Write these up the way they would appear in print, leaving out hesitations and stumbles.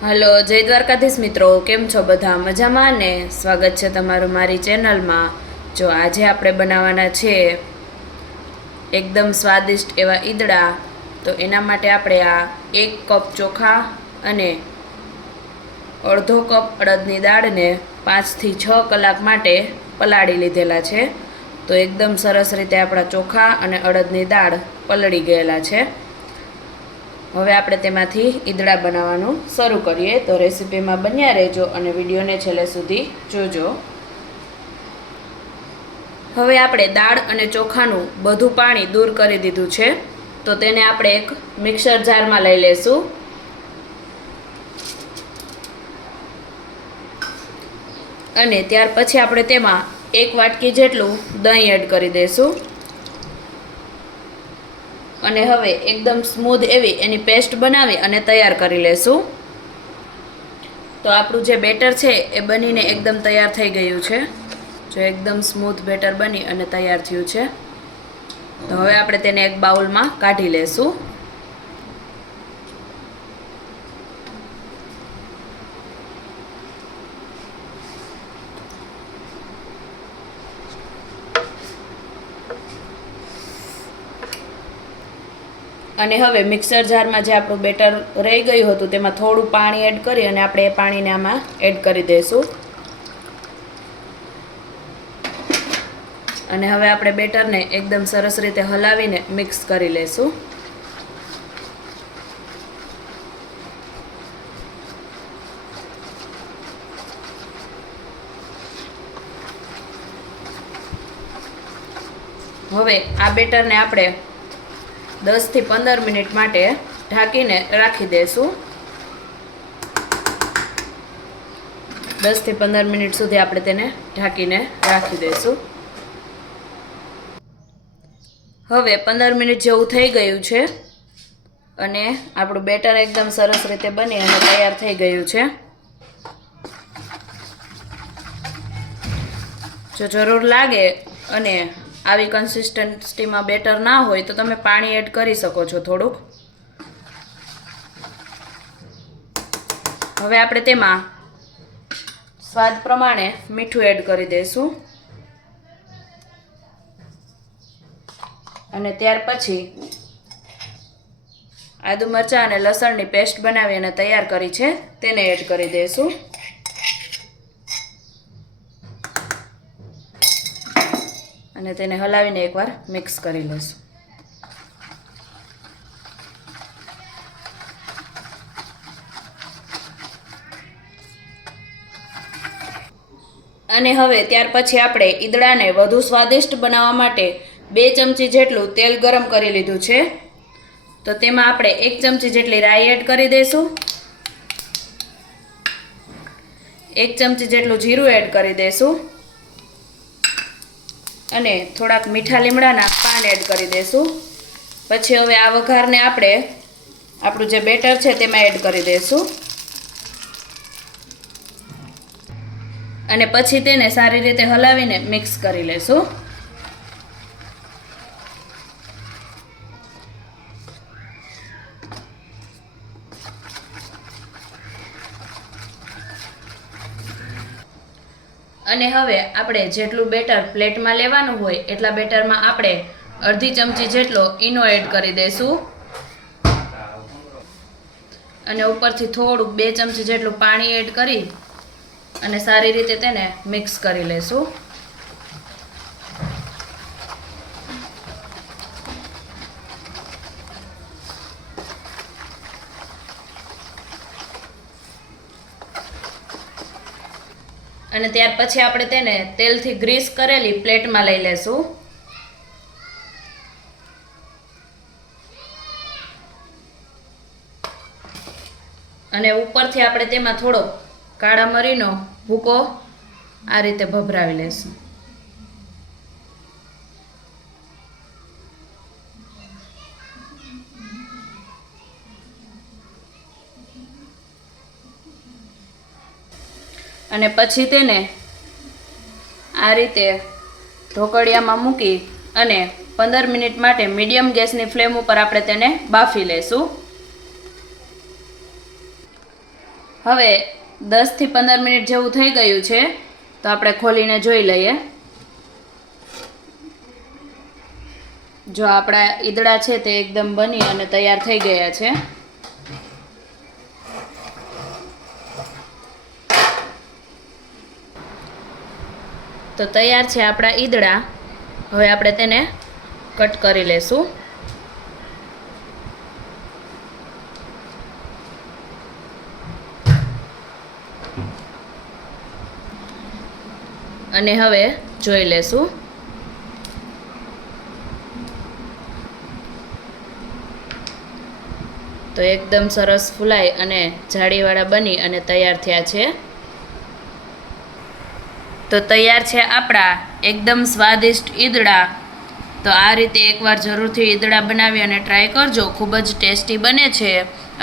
Hello, જય દ્વારકાધીશ મિત્રો, કેમ છો બધા? મજામાં ને? સ્વાગત છે તમારું મારી ચેનલમાં. જો આજે આપણે બનાવવાના છે એકદમ સ્વાદિષ્ટ એવા ઈદડા. તો એના માટે આપણે આ 1 કપ ચોખા અને અડધો કપ અડદની દાળને 5 થી 6 કલાક માટે પલાળી લીધેલા છે. તો એકદમ સરસ રીતે આપણા ચોખા અને અડદની દાળ પલળી ગયેલા છે. હવે આપણે તેમાંથી ઈદડા બનાવવાનું શરૂ કરીએ. તો રેસીપીમાં બન્યા રહેજો અને વિડીયોને છેલ્લે સુધી જોજો. હવે આપણે દાળ અને ચોખાનું બધું પાણી દૂર કરી દીધું છે. તો તેને આપણે એક મિક્સર જારમાં લઈ લેશું. અને ત્યાર પછી આપણે તેમાં 1 વાટકી જેટલું દહીં એડ કરી દઈશું. અને હવે એકદમ સ્મૂધ એવી એની પેસ્ટ બનાવી અને તૈયાર કરી લેશું. તો આપણું જે બેટર છે એ બનીને એકદમ તૈયાર થઈ ગયું છે. જો એકદમ સ્મૂથ બેટર બની અને તૈયાર થયું છે. તો હવે આપણે તેને એક બાઉલમાં કાઢી લેશું. અને હવે મિક્સર જારમાં જે આપણું બેટર રહી ગયું હતું તેમાં થોડું પાણી એડ કરી અને આપણે એ પાણીને આમાં એડ કરી દઈશું. અને હવે આપણે બેટરને એકદમ સરસ રીતે હલાવીને મિક્સ કરી લેશું. હવે આ બેટરને આપણે 10 થી 15 મિનિટ માટે ઢાંકીને રાખી દઈશું. 10 થી 15 મિનિટ સુધી આપણે તેને ઢાંકીને રાખી દઈશું. હવે 15 મિનિટ જેવું થઈ ગયું છે અને આપણું બેટર એકદમ સરસ રીતે બની અને તૈયાર થઈ ગયું છે. જો જરૂર લાગે અને આવી કન્સિસ્ટન્સીમાં બેટર ના હોય તો તમે પાણી એડ કરી શકો છો થોડુંક. હવે આપણે તેમાં સ્વાદ પ્રમાણે મીઠું એડ કરી દઈશું. અને ત્યાર પછી આદુ મરચાં અને લસણની પેસ્ટ બનાવી અને તૈયાર કરી છે તેને એડ કરી દઈશું. અને તેને હલાવીને એકવાર મિક્સ કરી લઈશું. અને હવે ત્યાર પછી આપણે ઈદડાને વધુ સ્વાદિષ્ટ બનાવવા માટે 2 ચમચી જેટલું તેલ ગરમ કરી લીધું છે. તો તેમાં આપણે 1 ચમચી જેટલી રાઈ એડ કરી દઈશું. 1 ચમચી જેટલું જીરું એડ કરી દઈશું. અને થોડાક મીઠા લીમડાના પાન એડ કરી દઈશું. પછી હવે આ વઘારને આપણે આપણું જે બેટર છે તેમાં એડ કરી દઈશું. અને પછી તેને સારી રીતે હલાવીને મિક્સ કરી લેશું. અને હવે આપણે જેટલું બેટર પ્લેટમાં લેવાનું હોય એટલા બેટરમાં આપણે અડધી ચમચી જેટલો ઈનો એડ કરી દઈશું. અને ઉપરથી થોડુંક 2 ચમચી જેટલું પાણી એડ કરી અને સારી રીતે તેને મિક્સ કરી લેશું. અને ત્યાર પછી આપણે તેને તેલથી ગ્રીસ કરેલી પ્લેટમાં લઈ લેશું. અને ઉપરથી આપણે તેમાં થોડો કાળા મરીનો ભૂકો આ રીતે ભભરાવી લેશું. અને પછી તેને આ રીતે ઢોકળિયામાં મૂકી અને 15 મિનિટ માટે મીડિયમ ગેસની ફ્લેમ ઉપર આપણે તેને બાફી લેશું. હવે 10 થી 15 મિનિટ જેવું થઈ ગયું છે, તો આપણે ખોલીને જોઈ લઈએ. જો આપણા ઈદડા છે તે એકદમ બની અને તૈયાર થઈ ગયા છે. તો તૈયાર છે આપણા ઈદડા. હવે આપણે તેને કટ કરી લેશું. અને હવે જોઈ લેશું. તો એકદમ સરસ ફૂલાઈ અને જાળીવાળા બની અને તૈયાર થયા છે. તો તૈયાર છે આપણા એકદમ સ્વાદિષ્ટ ઈદડા. તો આ રીતે એકવાર જરૂરથી ઈદડા બનાવી અને ટ્રાય કરજો. ખૂબ જ ટેસ્ટી બને છે.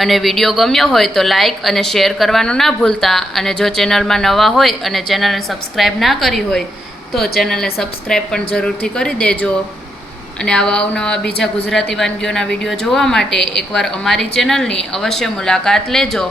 અને વિડીયો ગમ્યો હોય તો લાઈક અને શેર કરવાનું ના ભૂલતા. અને જો ચેનલમાં નવા હોય અને ચેનલને સબસ્ક્રાઈબ ના કરી હોય તો ચેનલને સબસ્ક્રાઈબ પણ જરૂરથી કરી દેજો. અને આવા અવનવા બીજા ગુજરાતી વાનગીઓના વિડીયો જોવા માટે એકવાર અમારી ચેનલની અવશ્ય મુલાકાત લેજો.